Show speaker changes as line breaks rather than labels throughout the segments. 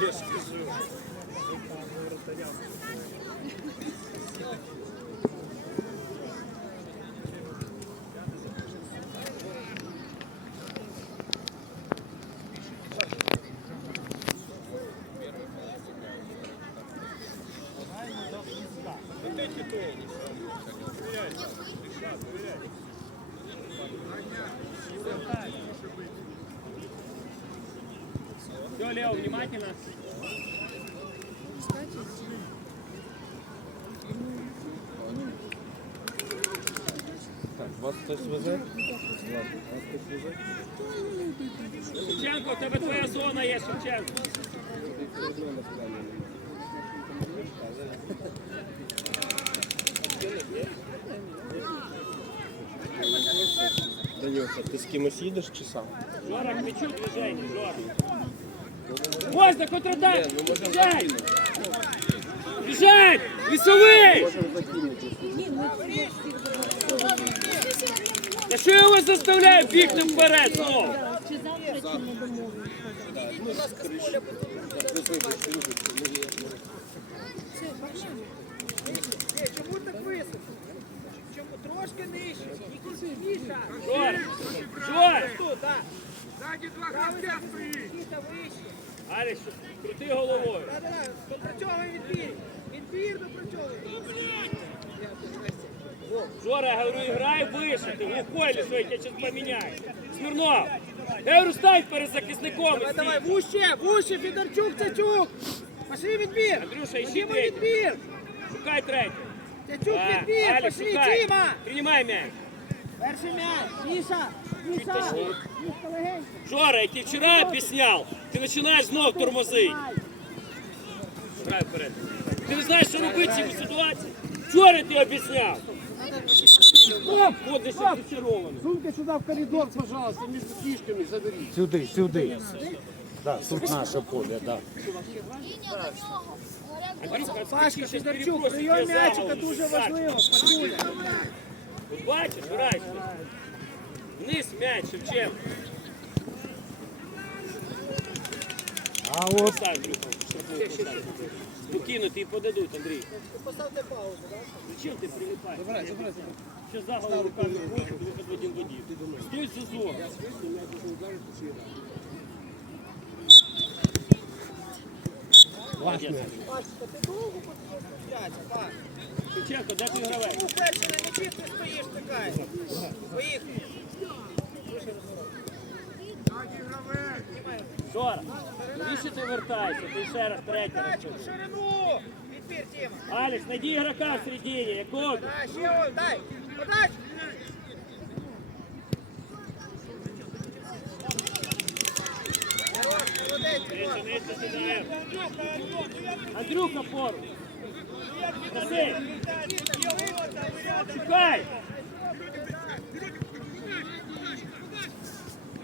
Я ж
Так, вас хтось везе? Вас хтось везе?
Шевченко, у тебе твоя зона є, Шевченко.
Данюха, ти з кимось їдеш чи сам?
Жора, к мячу Жора. Ось на контратак! Бежать! Бежать! Весовий! Та що я вас заставляю бігти вперед знову?
Чи завтра, чи не.
Ні, чому так високо? Чому трошки нижче? Міша!
Жора!
тут. Ззаді два гравця стоїть. Вище.
Алекс, крути головою.
Допрацьовуй відбір. Відбір допрацьовуй.
Жора, я говорю, играй выше, ты глухой или что, я тебя сейчас поменяю. Смирнов, я говорю, стань перед захисником.
Давай, давай, вуще, вуще, Федорчук, Цячук. Пошли відбір.
Андрюша, ищи
Ходімо
третій.
відбір.
Шукай третій.
Цячук відбір,
Алекс,
пошли. Тіма.
Принимай мяч.
Перший м'яч. Міша, Міша. Мішка легенько.
Жора, я тебе вчера объяснял, ты начинаешь снова тормозить. Грай вперед. Ти не знаєш, що робити в цій ситуації? Вчора я тебе об'ясняв. Стоп! Ходиш розчарований.
Сумка сюда в коридор, пожалуйста, между кишками заберите.
Сюди, сюди. Да, тут наше поле, да.
Пашка,
перебросить
прийом м'ячика дуже важливо. Пашуля.
От Бачиш, грайся. Вниз м'яч, Шевченко.
А от
Постав. Спокійно, ти подадуть, Андрій.
Поставте паузу, так?
Зачем ти прилипаєш? Забирай, забирай. Ще за голову руками вийшов, виход в один в один. Стой сезон. Молодець.
Пашка, ти довго будеш стрілятися, Паш?
Шевченко, де ти гравець?
Ну, перший на м'ячі ти стоїш така. Поїхали.
Жора, навіщо ти вертаєшся? Ти ще раз третій раз.
Тачку, ширину. Відбір, Тіма.
Алекс, знайди ігрока в середині, якого?
Да, ще он, дай. Подачу. Хорош, молодець, Тимош.
Андрюха поруч. Проси. Шукай.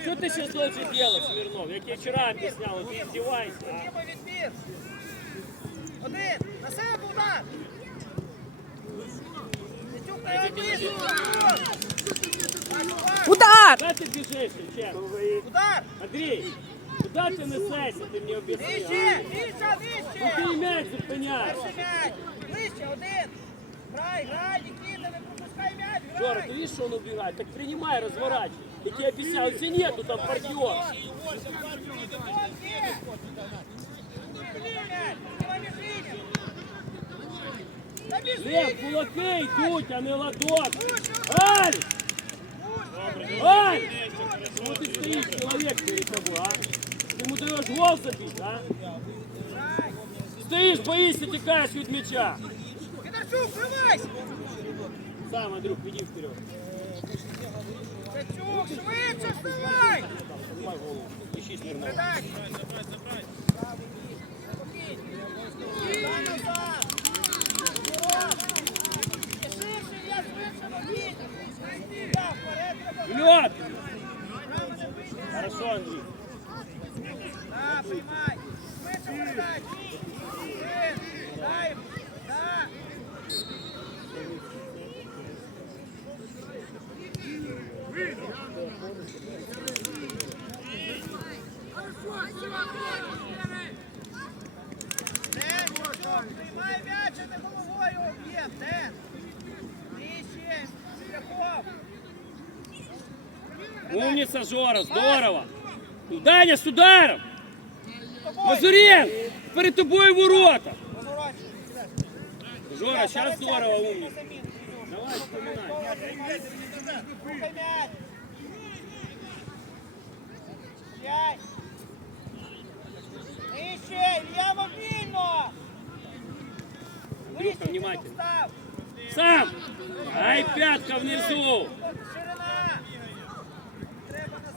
Что ты сейчас должен делать, Смирнов? Я тебе вчера объяснял, ты издевайся. а?
Тіма, відбір. Один. На себе удар. Тетюк, дай ближче.
Удар!
Куда ты бежишь, Шевченко?
Удар.
Андрей, куда ты несешься, ты мне объясни.
Нижче, нижче,
Ну
нижче.
ты мяч зупиняєш.
Грай, грай, Нікіта, не пропускай м'яч,
Жора,
грай.
ты видишь, что он убегает? Так принимай, разворачивай. Я тебе объяснял, если нету там партнера.
Гол є. М'яч, Тіма, між лініями. Та між
Лев,
лініями.
кулаки йдуть, а не ладок. Аль! Аль! Ну ты стоишь, человек перед тобой, а? Ты ему даешь гол забить, а? Стоишь, боишься, текаешь від мяча.
Федорчук, вривайся.
Сам, Андрюх, иди вперед.
Цячук, швидше вставай.
Поднимай голову. Ищи смирно.
Спокійно. Дай назад. Вперед.
Хорошо, Андрей.
Да, приймай.
Умница, Жора, здорово. Даня с ударом. Мазурен, перед тобою ворота. Жора, сейчас здорово, умница. Давай, вспоминай.
Нижче, Ілья мобільно. Вище,
внимательно. Сам. Ай, пятка внизу.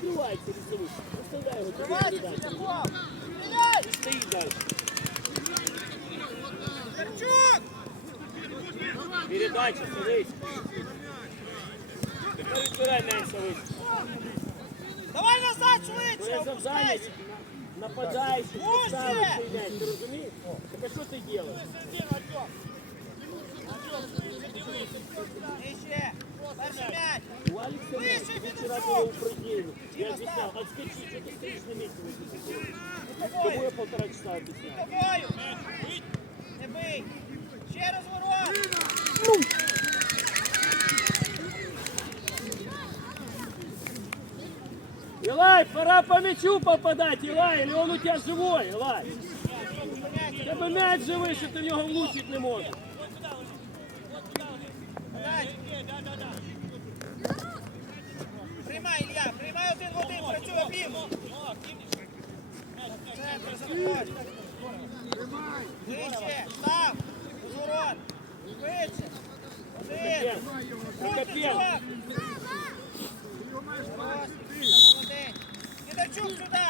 Тримайся, Сідаков. Стріляй!
Стоит дальше.
Тарчук!
Передача, садись. Тепер відбирай м'яч, садись.
Давай назад
Твоє
швидше!
завдання
Опускайся!
нападаючий
Мужчина!
поставити цей м'яч, ти розумієш? Так а що ти робиш?
Нижче! Перший м'яч!
У Алекса
Вище,
мяч,
Федорчук!
вчера было упражнение. Я
Тима,
объяснял,
став.
отскочи, что ты стоишь на месте?
З
Тобой
тобою!
я полтора часа
З
объяснял.
тобою! Не бий! Ще розворот!
Илай, пора по мячу попадать, Илай, или он у тебя живой, Илай. У тебе мяч живий, що ти в нього влучити не можеш.
Приймай, Ілля! Приймай один в один! Працює пів! Центр заходь! Вище! Став! Розворот! Швидше! Один!
Прокопенко.
Молодець! Кидачук сюди!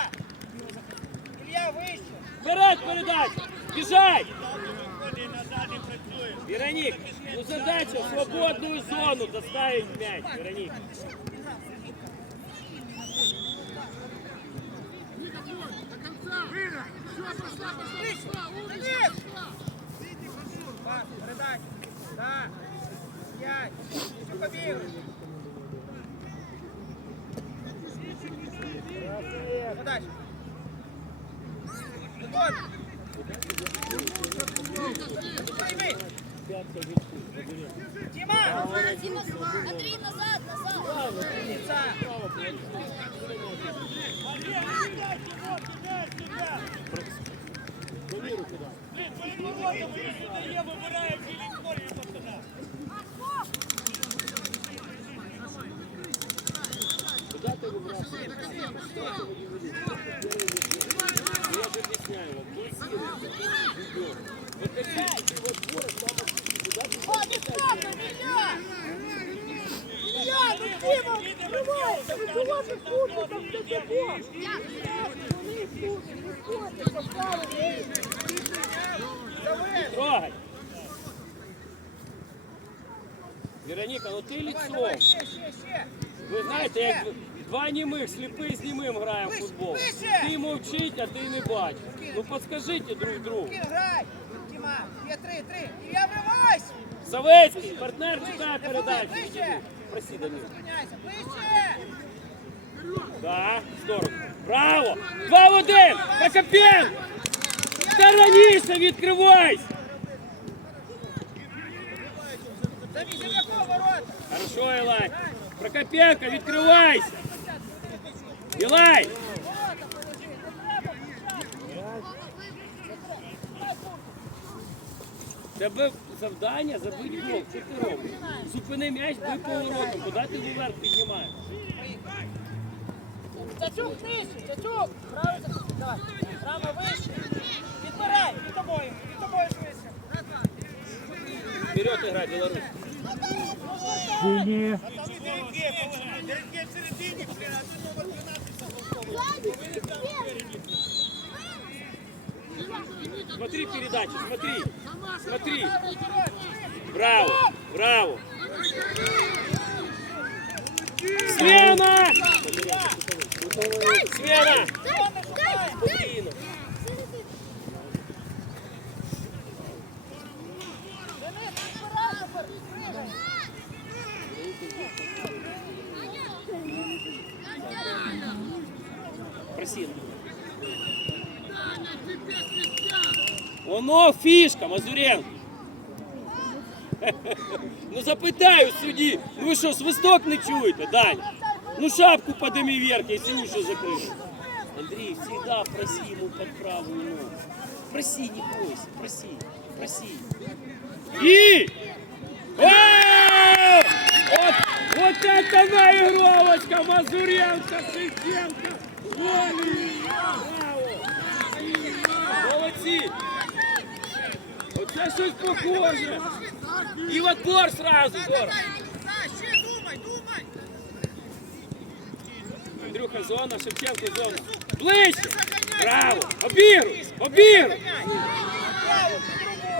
Ілля вище!
Вперед передача! Бежать! Вероник, ну задача в свободную зону доставить мяч, Вероник.
Вище! Вниз! Пас, передача! Прийми! Тіма!
назад, назад, назад.
Умниця!
Куда трогай. Вероника, ну
ще, ще!
Ви знаєте, як два німих, сліпий з німим граємо в футбол. Ти мовчить, а ти не бачиш. Ну підскажіть друг другу.
Грай! Тіма, є три, три! Ілля, вривайся!
Савецький, партнер читає
Не
передачу.
побий, ближче!
Проси, Данил.
Зупиняйся, ближче!
Да, в сторону. Браво! Два в один! Прокопенко! Стороніся, відкривайся!
Замість якого ворота?
Хорошо, Ілай. Прокопенко, відкривайся! Ілай!
Ворота положи, не треба
Тебе завдання забити гол. Що ти робиш? Зупини м'яч, бий поворотом. Куди ти вверх піднімаєш?
Цацюк нижче, цацюк! Право давай. Право вище. Відбирай, під тобою, під тобою швидше.
Вперед играй, Беларусь.
Там Деревке, Деревке в середині!
Смотри передачу, смотри. Смотри. Браво, браво. Смена! Смена! Фішка, Мазуренко. Ну запитаю судді, ну ви що, свисток не чуєте, Даня? Ну шапку подними вверх, если уши закрыли. Андрей, всегда проси ему под правую ногу. Проси, не бойся, проси, проси. И! О! Вот, вот это наигровочка! Мазуренко, Шевченко! Браво! Молодці! Оце щось похоже! І в отбор сразу, Жора! Андрюха, зона, Шевченко, зона. Ближче! Браво! Обігруй! Обігруй!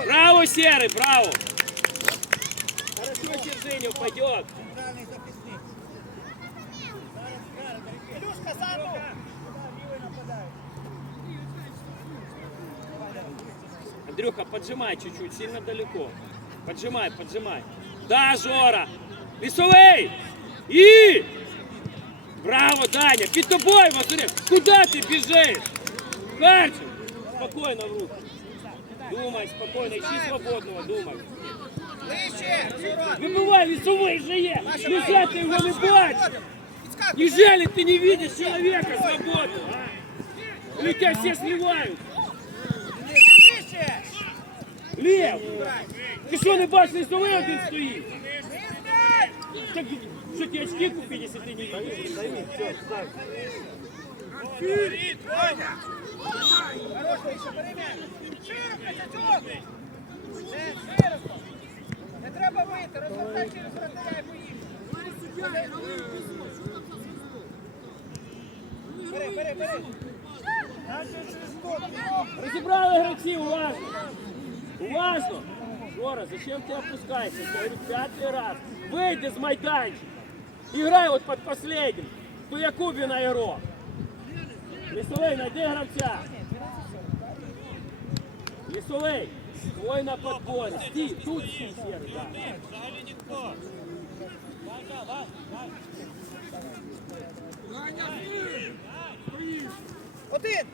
Браво, Серый, браво! Хорошо, Сержинев пойдет.
Центральний захисник.
Ілюшка,
Андрюха, поджимай чуть-чуть, сильно далеко. Поджимай, поджимай. Да, Жора! Лісовий! І! Браво, Даня! Під тобою, Василь! Куда ти біжиш? Харченко! Спокійно в руку. Думай, спокійно, ищи свободного, думай.
Ближче, розворот.
Вибивай, лісовий же є! Нельзя ти його не бачиш!
Підскакуй.
Неужели ты не видишь человека свободного, а? Или тебя все сливают? Лев! Ти що не бачиш, лісовий один стоїть? Так що ті очки купити, якщо ти не так.
Хороший, ще переміг. Широко. Не, широко. Не треба вийти, розвертай через вратаря і поїхали. Бери, бери, бери.
Розібрали гравці, уважно. Уважно. Жора, зачем ты опускаешься? Я говорю, пятый раз. Выйди с майданчика. Играй вот под последним. Кто Якубина игрок. Лісовий, найди гравця. Лісовий, твой на подборе. Стій, тут стій, Серый, да.
Один.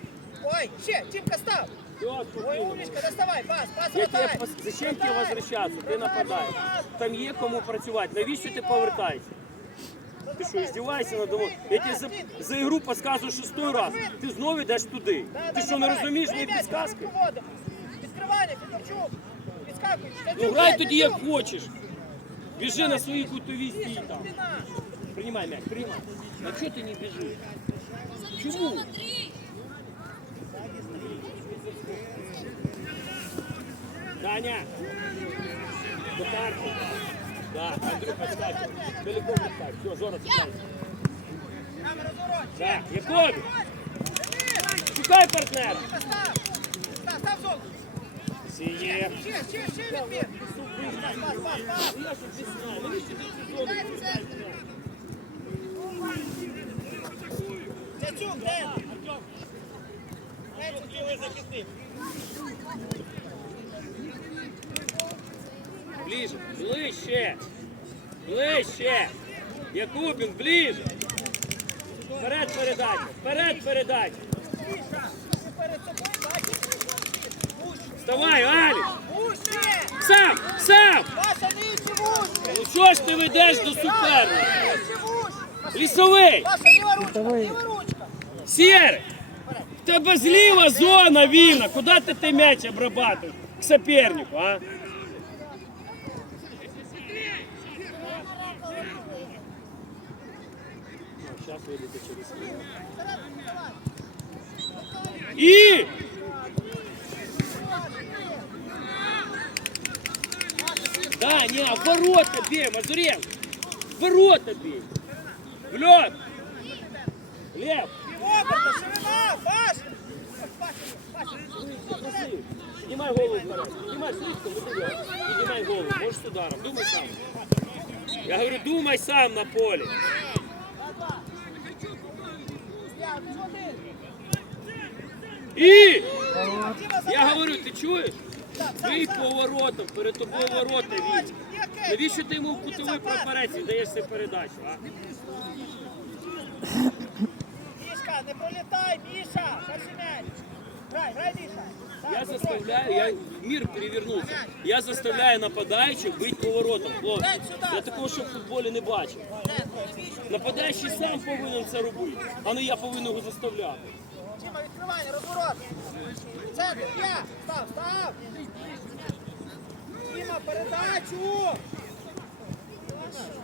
Ой, ще, Тімка став. Ой, умничка, доставай, пас, пас,
Я тебе пос- Зачем тебе возвращаться? Ти нападаєш. Там є кому працювати. Навіщо ти повертаєшся? Ти що, здіваєшся надо мною? Я тебе за, за ігру підказую шестой раз. Ти знову йдеш туди. Ти що, не розумієш мої підказки?
Відкривання, Федорчук. Підскакуй.
Ну грай тоді як хочеш. Біжи на свої кутові стій там. Приймай м'яч, приймай. А чого ти не біжиш? Чому? Даня! Захарчик. Да, Андрюха, ставь. Далеко не ставь. Все, Жора,
розворот.
Да, Якобі. Шукай партнера. Сіє.
Ще, ще, ще відбір. Пас, пас, пас, пас.
Я ж об'ясняю. Навіщо ти цю зону пускаєш?
Статюк, де? Артем. Лівий захисник.
Ближе, ближче. Ближче. Якубін, ближе. Вперед передача, вперед передача. Вставай, Алі. Сам, сам. Ну що ж ти ведеш до суперника? Лісовий, сірий. В тебе зліва зона вільна. Куди ти ти м'яч обрабатуєш? К сопернику, а? Выйдете через И! Да, не, а ворота бей, Мазуренко. Ворота бей. В лед. Лев. Піднімай голову вперед. Піднімай слідку, виходи. Піднімай голову, можеш з ударом. Думай сам. Я говорю, думай сам на полі. І я говорю, ти чуєш? Бий поворотом, перед тобою ворота віть. Навіщо ти йому в кутовий прапорець даєш цю передачу, а?
Мішка, не пролітай, Міша! Перший! Грай, грай, Міша!
Я заставляю, я мир перевернувся. Я заставляю нападаючих бити поворотом. Хлопці, я такого ще в футболі не бачив. Нападаючий сам повинен це робити, а не я повинен його заставляти.
Тіма, відкривання, розворот! Центр, я! Став, став! Тіма, передачу!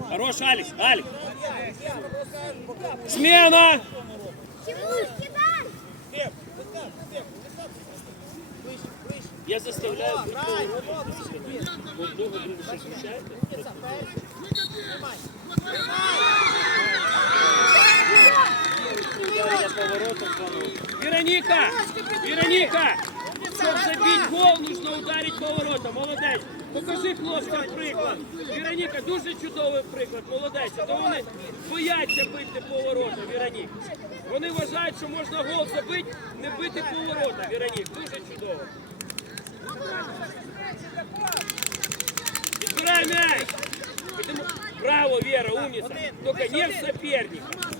Хорош, Алекс, Алекс. Смена!
Тимур, кидай!
Я заставляю бити
Грай!
поворотом. Вот довго друга ще Ударила поворотом, панове. Вероніка! Вероніка! Щоб забити гол, нужно ударити поворотом. Молодець. Покажи хлопцям приклад. Вероніка, дуже чудовий приклад. Молодець. А То вони бояться бити поворотом, Вероніка. Вони вважають, що можна гол забити, не бити поворотом, Вероніка. Дуже чудово. Избирай мяч! Браво, Вера, умница! Только не в соперника.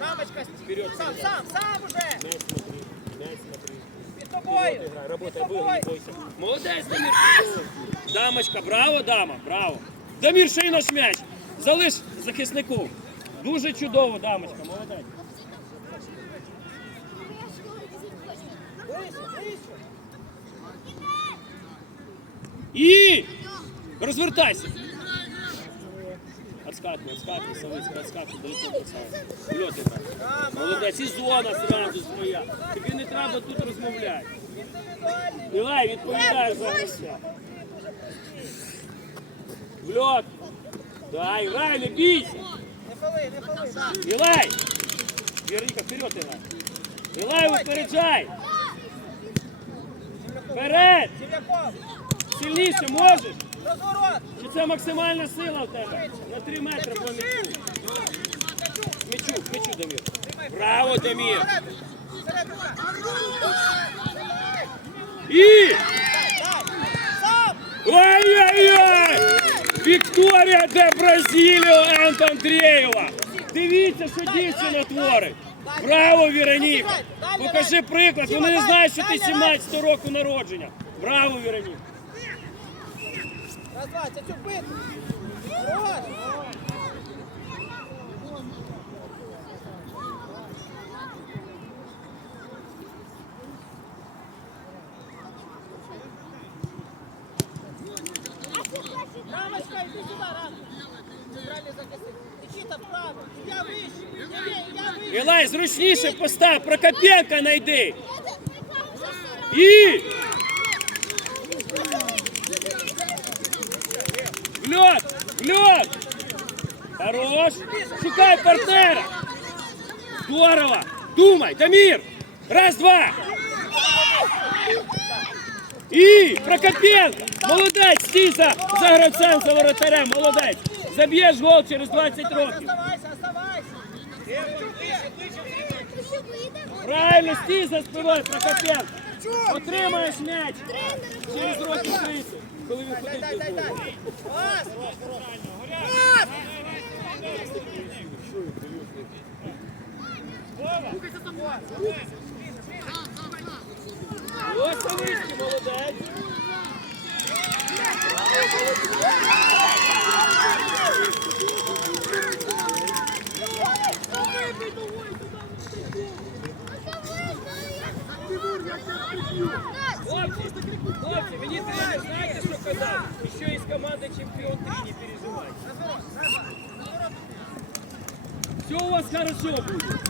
Рамочка,
Вперед,
сам, сам, сам уже!
Мяч смотри, мяч смотри.
Під тобою!
Играй, работай, был,
тобою!
не бойся. Молодець, Дамір. Дамочка, браво, дама, браво. Дамір, ще наш м'яч. Залиш захиснику. Дуже чудово, дамочка, молодець. І розвертайся. Отскакивай, отскакивай, Савицька, отскакивай, далеко красава. Льот играй. Молодець, і зона зразу своя. Тобі не треба тут розмовляти. Ілай, відповідає за гостя. В льот. Да, Ілай, не бійся.
Не пали, не пали!
Ілай. Верніка, вперед, Ілай. Ілай, випереджай. Вперед. Сильніше можеш?
Розворот!
Чи це максимальна сила в тебе? 3 метри по м'ячу. М'ячу, Дамір. Браво, Дамір. І! Ой-ой-ой! Вікторія де Бразиліо Ент Андрієва! Дивіться, що дівчина творить! Браво, Вероніка! Покажи приклад, вони не знають, що ти 17 року народження. Браво, Вероніка!
Раз, два! Хорош! Рамочка, иди сюда, Рам! Центральный захисник. Никита вправо! Я выше! Я, ве- я выше!
Ілай, зручніше постав, Прокопенка найди! І! Хорош! Шукай партнера! Здорово! Думай, Дамир! Раз, два! І! Прокопенко! Молодець! Стій за, за гравцем, за воротарем! Молодець! Заб'єш гол через 20 років! Правильно, стій за спиною, Прокопенко! Отримаєш м'яч через років 30, коли він ходить до
дай!
голу.
Пас! Пас!
Ось Савицький, молодець! Хлопці, хлопці, мені треба, знаєте, що казав? І що із команди чемпіон 3, вас хорошо буде.